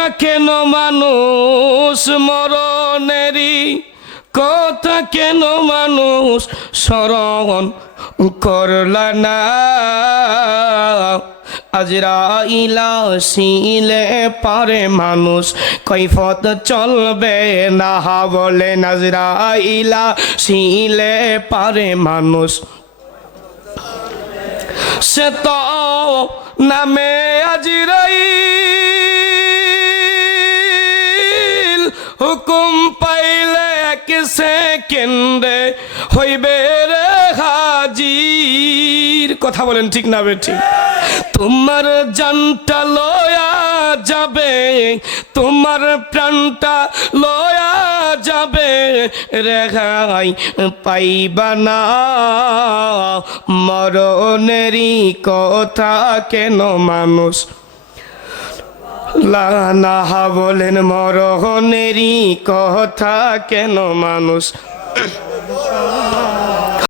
কথা কেন মানুষ মরণেরই কথা কেন মানুষ স্মরণ করলা না আজরাইল আসিলে পারে মানুষ কৈফত চলবে না বলেন আজরাইল আসিলে পারে মানুষ সে তো নামে আজরাইল হুকুম পাইলে এক সেকেন্ডে হইবে রে হাজির কথা বলেন ঠিক না বেঠিক তোমার জানটা লয়া যাবে তোমার প্রাণটা লয়া যাবে রেহাই পাইবা না মরণেরই কথা কেন মানুষ লানা বলেন মরণেরই কথা কেন মানুষ